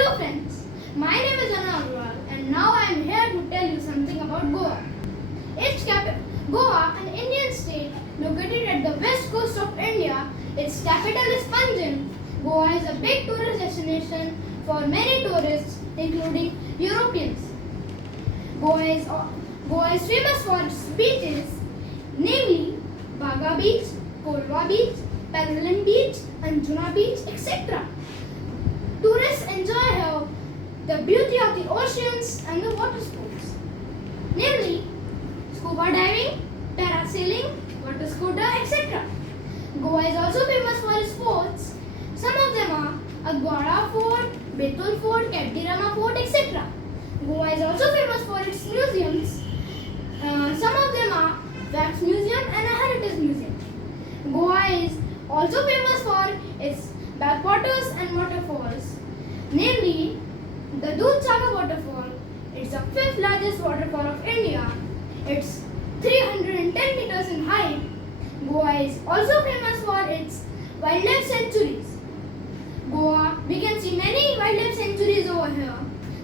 Hello friends, my name is Anurag and now I am here to tell you something about Goa. Goa, an Indian state located at the west coast of India, its capital is Panjim. Goa is a big tourist destination for many tourists including Europeans. Goa is famous for its beaches, namely Baga Beach, Kolwa Beach, Parallel Beach, Anjuna Beach, etc. Tourists enjoy here the beauty of the oceans and the water sports, namely scuba diving, parasailing, water scooter, etc. Goa is also famous for its forts. Some of them are Aguada Fort, Betul Fort, Katirama Fort, etc. Goa is also famous for its museums. Some of them are Wax Museum and a Heritage Museum. Goa is also famous for its backwaters and waterfalls, namely the Dudhsagar waterfall. It's the fifth largest waterfall of India. It's 310 meters in height. Goa is also famous for its wildlife sanctuaries. We can see many wildlife sanctuaries over here.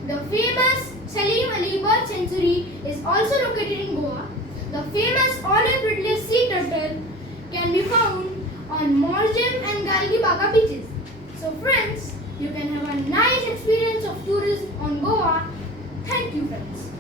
The famous Salim Ali Bird Sanctuary is also located in Goa. The famous olive ridley sea turtle can be found on Morjim and Galgi Baga beaches. So friends, you can have a nice experience of tourism on Goa. Thank you friends.